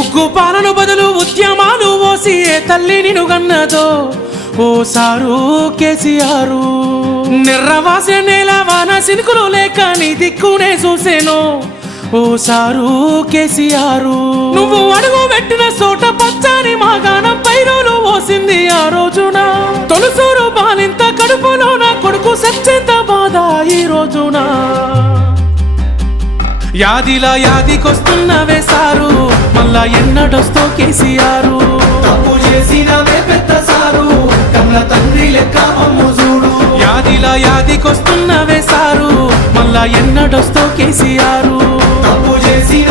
ఉగ్గు పాలను బదులు ఉద్యమాలు ఓసి ఏ తల్లి నిన్ను గన్నదో ఓ సారు కేసీఆర్. నిర్రవాసే నేల వాన సినుకులు లేక నీ దిక్కునే చూసేను ఓ సారు కేసీఆర్. నువ్వు అడుగు పెట్టిన చోట పచ్చని మాగాణం పైరులు ఓసింది ఆ రోజున. తొలుసూరు బాలింత కడుపులో నా కొడుకు సచ్చేంత బాధ ఈ రోజున. యాదిలా యాదికొస్తున్నవే సారు మళ్ళా ఎన్నడొస్తో కేసీఆర్. తప్పు చేసినవే పెద్ద సారు కన్న తండ్రి లెక్క మమ్ము చూడు. యాదిలా యాదికొస్తున్నవే సారు మళ్ళా ఎన్నడొస్తో కేసీఆర్. తప్పు చేసిన